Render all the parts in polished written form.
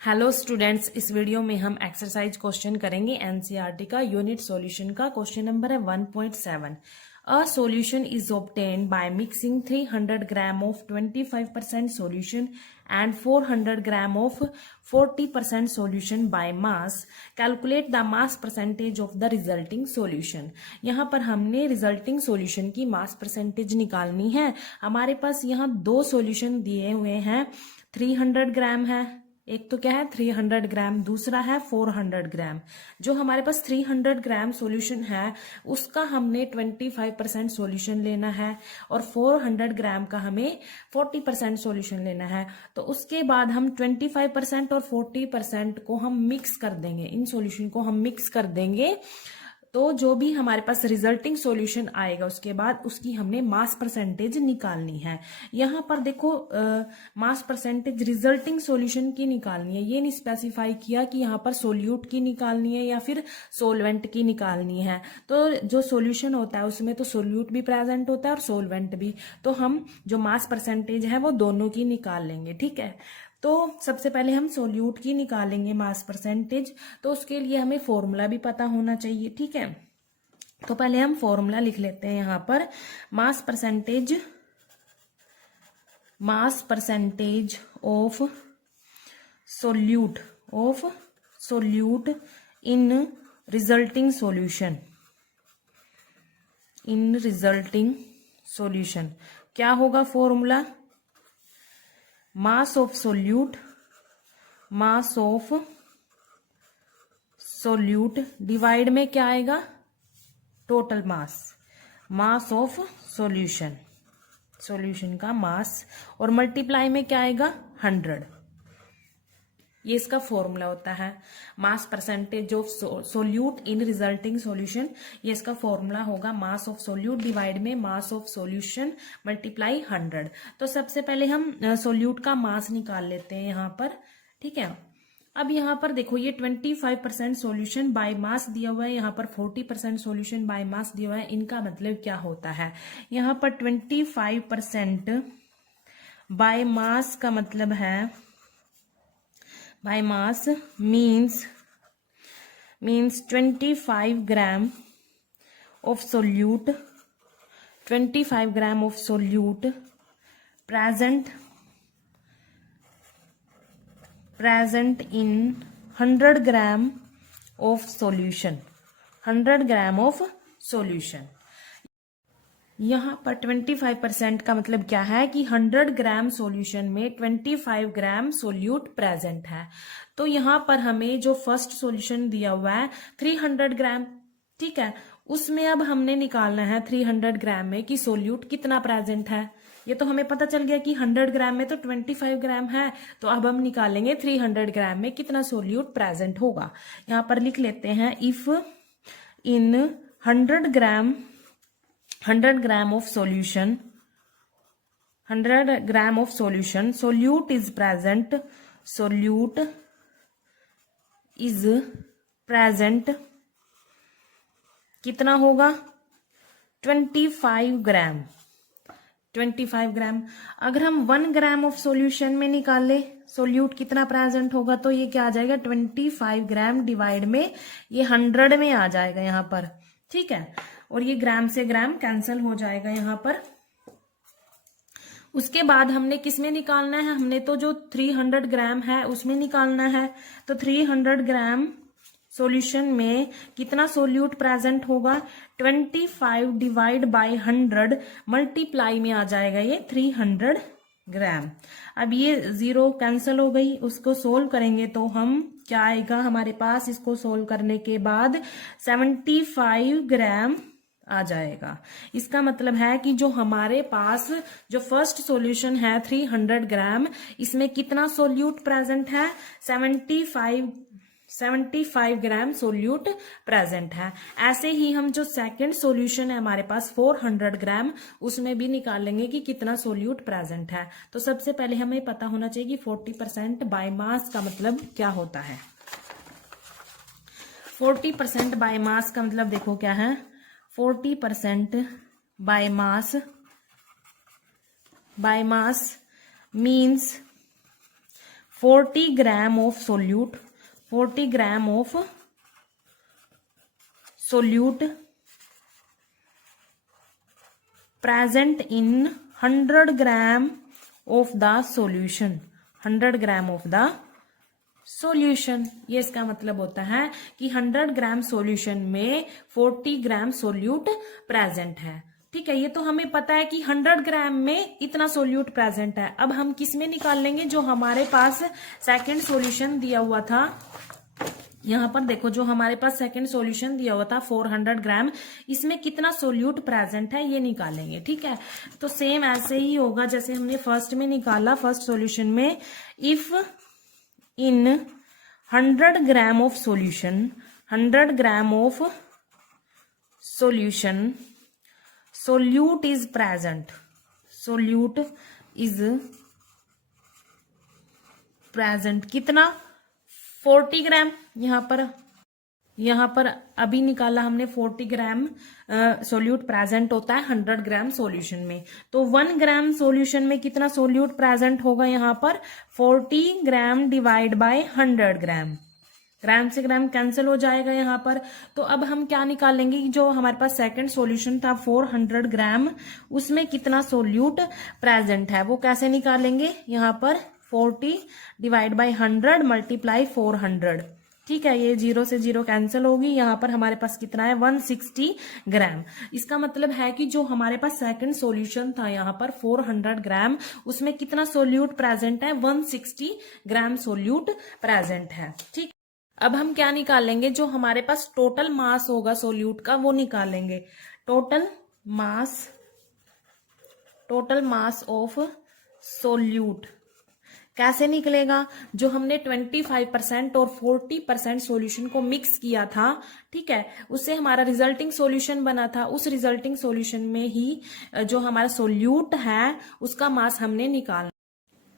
Hello students, इस video में हम एक्सरसाइज क्वेश्चन करेंगे एनसीईआरटी का यूनिट सॉल्यूशन का। क्वेश्चन नंबर है 1.7। A solution is obtained by mixing 300 gram of 25% solution and 400 gram of 40% solution by mass. Calculate the mass percentage of the resulting solution. यहाँ पर हमने resulting solution की mass percentage निकालनी है। हमारे पास यहाँ दो सॉल्यूशन दिए हुए हैं। 300 ग्राम है, एक तो क्या है 300 ग्राम, दूसरा है 400 ग्राम। जो हमारे पास 300 ग्राम सॉल्यूशन है उसका हमने 25% सॉल्यूशन लेना है और 400 ग्राम का हमें 40% सॉल्यूशन लेना है। तो उसके बाद हम 25% और 40% को हम मिक्स कर देंगे, इन सॉल्यूशन को हम मिक्स कर देंगे। तो जो भी हमारे पास रिजल्टिंग सॉल्यूशन आएगा उसके बाद उसकी हमने मास परसेंटेज निकालनी है। यहाँ पर देखो मास परसेंटेज रिजल्टिंग सॉल्यूशन की निकालनी है, ये नहीं स्पेसिफाई किया कि यहाँ पर सोल्यूट की निकालनी है या फिर सोलवेंट की निकालनी है। तो जो सॉल्यूशन होता है उसमें तो सोल्यूट भी प्रेजेंट होता है और सोलवेंट भी, तो हम जो मास परसेंटेज है वो दोनों की निकाल लेंगे। ठीक है, तो सबसे पहले हम सोल्यूट की निकालेंगे मास परसेंटेज। तो उसके लिए हमें फॉर्मूला भी पता होना चाहिए। ठीक है, तो पहले हम फॉर्मूला लिख लेते हैं यहाँ पर। Mass percentage of solute in resulting solution क्या होगा formula? Mass of solute divide में क्या आएगा? टोटल मास ऑफ सॉल्यूशन का मास, और मल्टीप्लाई में क्या आएगा? 100। ये इसका फॉर्मूला होता है। Mass percentage of solute in resulting solution, ये इसका फॉर्मूला होगा मास ऑफ सोल्यूट डिवाइड में मास ऑफ सॉल्यूशन मल्टीप्लाई 100। तो सबसे पहले हम सोल्यूट का मास निकाल लेते हैं यहाँ पर। ठीक है, अब यहाँ पर देखो ये 25% सॉल्यूशन बाय मास दिया हुआ है, यहाँ पर 40% सॉल्यूशन बाय मास दिया हुआ है। इनका मतलब क्या होता है? यहाँ पर 25% बाय मास का मतलब है, by mass means 25 gram of solute, 25 gram of solute present in 100 gram of solution, 100 gram of solution। यहाँ पर 25% का मतलब क्या है कि 100 ग्राम सॉल्यूशन में 25 ग्राम सोल्यूट प्रेजेंट है। तो यहाँ पर हमें जो फर्स्ट सॉल्यूशन दिया हुआ है 300 ग्राम, ठीक है, उसमें अब हमने निकालना है 300 ग्राम में कि सोल्यूट कितना प्रेजेंट है। ये तो हमें पता चल गया कि 100 ग्राम में तो 25 ग्राम है, तो अब हम निकालेंगे 300 ग्राम में कितना सोल्यूट प्रेजेंट होगा। यहाँ पर लिख लेते हैं, if in 100 gram of solution, 100 gram of solution, solute is present कितना होगा? 25 ग्राम। 25 ग्राम अगर हम 1 ग्राम ऑफ सॉल्यूशन में निकाल ले सोल्यूट कितना प्रेजेंट होगा, तो ये क्या आ जाएगा? 25 ग्राम डिवाइड में ये 100 में आ जाएगा यहाँ पर। ठीक है, और ये ग्राम से ग्राम कैंसिल हो जाएगा यहाँ पर। उसके बाद हमने किसमें निकालना है? हमने तो जो 300 ग्राम है उसमें निकालना है। तो 300 ग्राम सॉल्यूशन में कितना सोल्यूट प्रेजेंट होगा? 25 डिवाइड बाय 100 मल्टीप्लाई में आ जाएगा ये 300 ग्राम। अब ये 0 कैंसिल हो गई, उसको सोल्व करेंगे तो हम क्या आएगा हमारे पास? इसको सोल्व करने के बाद 75 ग्राम आ जाएगा। इसका मतलब है कि जो हमारे पास जो फर्स्ट सॉल्यूशन है 300 ग्राम, इसमें कितना सोल्यूट प्रेजेंट है? 75 ग्राम सोल्यूट प्रेजेंट है। ऐसे ही हम जो सेकंड सॉल्यूशन है हमारे पास 400 ग्राम, उसमें भी निकालेंगे कि कितना सोल्यूट प्रेजेंट है। तो सबसे पहले हमें पता होना चाहिए कि 40% बाय मास का मतलब क्या होता है। 40% बाय मास का मतलब देखो क्या है? 40% by mass means 40 gram of solute, 40 gram of solute present in 100 gram of the solution, 100 gram of the solution. ये इसका मतलब होता है कि 100 ग्राम सॉल्यूशन में 40 ग्राम सोल्यूट प्रेजेंट है। ठीक है, ये तो हमें पता है कि 100 ग्राम में इतना सोल्यूट प्रेजेंट है। अब हम किस में निकाल लेंगे, जो हमारे पास सेकंड सॉल्यूशन दिया हुआ था, यहाँ पर देखो जो हमारे पास सेकंड सॉल्यूशन दिया हुआ था 400 ग्राम, इसमें कितना सोल्यूट प्रेजेंट है ये निकालेंगे। ठीक है, तो सेम ऐसे ही होगा जैसे हमने फर्स्ट में निकाला, फर्स्ट सॉल्यूशन में। If in 100 gram of solution, 100 gram of solution solute is present, solute is present कितना, 40 ग्राम। यहाँ पर अभी निकाला हमने 40 ग्राम सोल्यूट प्रेजेंट होता है 100 ग्राम सॉल्यूशन में। तो 1 ग्राम सॉल्यूशन में कितना सोल्यूट प्रेजेंट होगा, यहाँ पर 40 ग्राम डिवाइड बाय 100 ग्राम, ग्राम से ग्राम कैंसिल हो जाएगा यहाँ पर। तो अब हम क्या निकालेंगे, जो हमारे पास सेकंड सॉल्यूशन था 400 ग्राम, उसमें कितना सोल्यूट प्रेजेंट है वो कैसे निकालेंगे, यहाँ पर 40 डिवाइड बाय 100 मल्टीप्लाई 400। ठीक है, ये 0 से 0 कैंसिल होगी। यहाँ पर हमारे पास कितना है 160 ग्राम। इसका मतलब है कि जो हमारे पास सेकंड सॉल्यूशन था यहाँ पर 400 ग्राम, उसमें कितना सोल्यूट प्रेजेंट है, 160 ग्राम सोल्यूट प्रेजेंट है। ठीक, अब हम क्या निकालेंगे, जो हमारे पास टोटल मास होगा सोल्यूट का वो निकालेंगे। टोटल मास ऑफ सोल्यूट कैसे निकलेगा, जो हमने 25% और 40% सॉल्यूशन को मिक्स किया था, ठीक है, उससे हमारा रिजल्टिंग सॉल्यूशन बना था। उस रिजल्टिंग सॉल्यूशन में ही जो हमारा सोल्यूट है उसका मास हमने निकालना।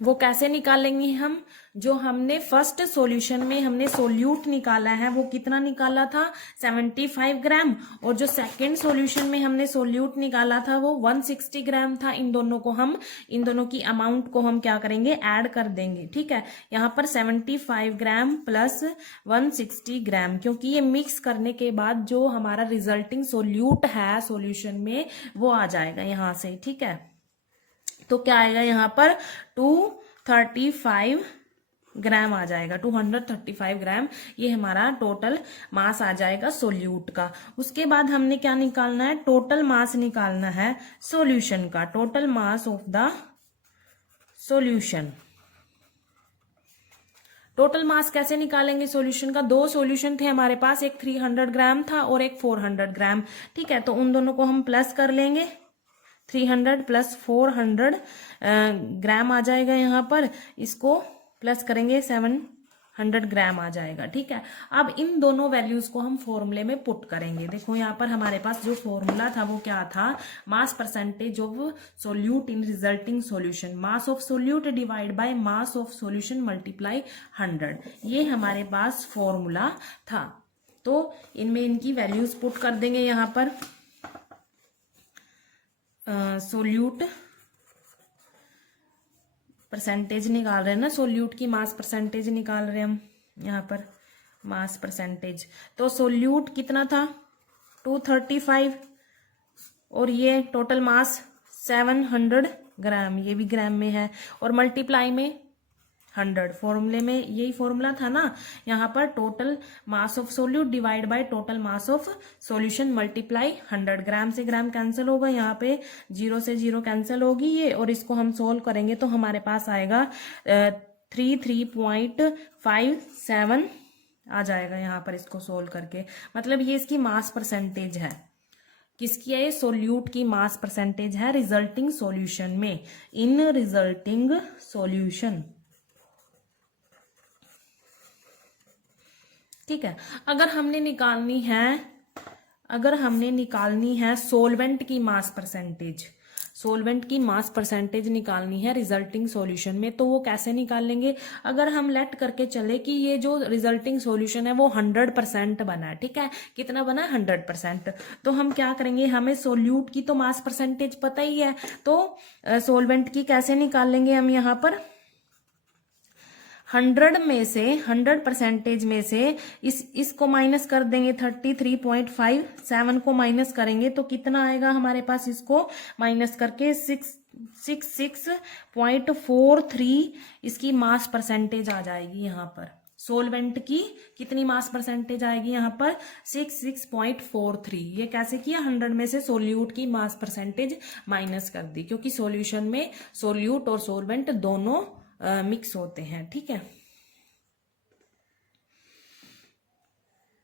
वो कैसे निकालेंगे हम, जो हमने फर्स्ट सॉल्यूशन में हमने सोल्यूट निकाला है वो कितना निकाला था 75 ग्राम, और जो सेकंड सॉल्यूशन में हमने सोल्यूट निकाला था वो 160 ग्राम था। इन दोनों की अमाउंट को हम क्या करेंगे, ऐड कर देंगे। ठीक है, यहाँ पर 75 ग्राम प्लस 160 ग्राम, क्योंकि ये मिक्स करने के बाद जो हमारा रिजल्टिंग सोल्यूट है सॉल्यूशन में वो आ जाएगा यहाँ से। ठीक है, तो क्या आएगा यहाँ पर 235 ग्राम आ जाएगा, 235 ग्राम ये हमारा टोटल मास आ जाएगा सोल्यूट का। उसके बाद हमने क्या निकालना है, टोटल मास निकालना है सॉल्यूशन का, total mass of the solution. Total mass कैसे निकालेंगे सॉल्यूशन का, दो सॉल्यूशन थे हमारे पास, एक 300 ग्राम था और एक 400 ग्राम। ठीक है, तो उन दोनों को हम प्लस कर लेंगे, 300 प्लस 400 ग्राम आ जाएगा यहाँ पर, इसको प्लस करेंगे 700 ग्राम आ जाएगा। ठीक है, अब इन दोनों वैल्यूज को हम फॉर्मूले में पुट करेंगे। देखो यहाँ पर हमारे पास जो फॉर्मूला था वो क्या था, mass percentage of solute in resulting solution, mass of solute divide by mass of solution multiply 100, ये हमारे पास फॉर्मूला था। तो इनमें इनकी वैल्यूज पुट कर देंगे। यहाँ पर सोल्यूट परसेंटेज निकाल रहे हैं ना, सोल्यूट की मास परसेंटेज निकाल रहे हैं हम यहाँ पर, मास परसेंटेज। तो सोल्यूट कितना था 235 और ये टोटल मास 700 ग्राम, ये भी ग्राम में है, और मल्टीप्लाई में 100। फॉर्मूले में यही फॉर्मूला था ना, यहाँ पर total mass of solute divide by total mass of solution multiply 100। ग्राम से ग्राम कैंसिल होगा, यहाँ पे 0 से 0 कैंसिल होगी ये, और इसको हम सोल्व करेंगे तो हमारे पास आएगा 33.57 आ जाएगा यहाँ पर इसको सोल्व करके। मतलब ये इसकी मास परसेंटेज है, किसकी है, सोल्यूट की मास परसेंटेज है रिजल्टिंग सॉल्यूशन में, इन रिजल्टिंग सॉल्यूशन। ठीक है, अगर हमने निकालनी है सोलवेंट की मास परसेंटेज, सोलवेंट की मास परसेंटेज निकालनी है रिजल्टिंग सॉल्यूशन में, तो वो कैसे निकालेंगे, अगर हम लेट करके चले कि ये जो रिजल्टिंग सॉल्यूशन है वो 100% बना है। ठीक है, कितना बना है 100%, तो हम क्या करेंगे, हमें सोल्यूट की तो मास परसेंटेज पता ही है, तो सोलवेंट की कैसे निकाल लेंगे हम, यहाँ पर 100 में से 100% में से इसको माइनस कर देंगे, 33.57 को माइनस करेंगे तो कितना आएगा हमारे पास, इसको माइनस करके 66.43 इसकी मास परसेंटेज आ जाएगी। यहाँ पर सोलवेंट की कितनी मास परसेंटेज आएगी, यहाँ पर 66.43। ये कैसे किया, 100 में से सोल्यूट की मास परसेंटेज माइनस कर दी, क्योंकि सॉल्यूशन में सोल्यूट और सोलवेंट दोनों मिक्स होते हैं। ठीक है।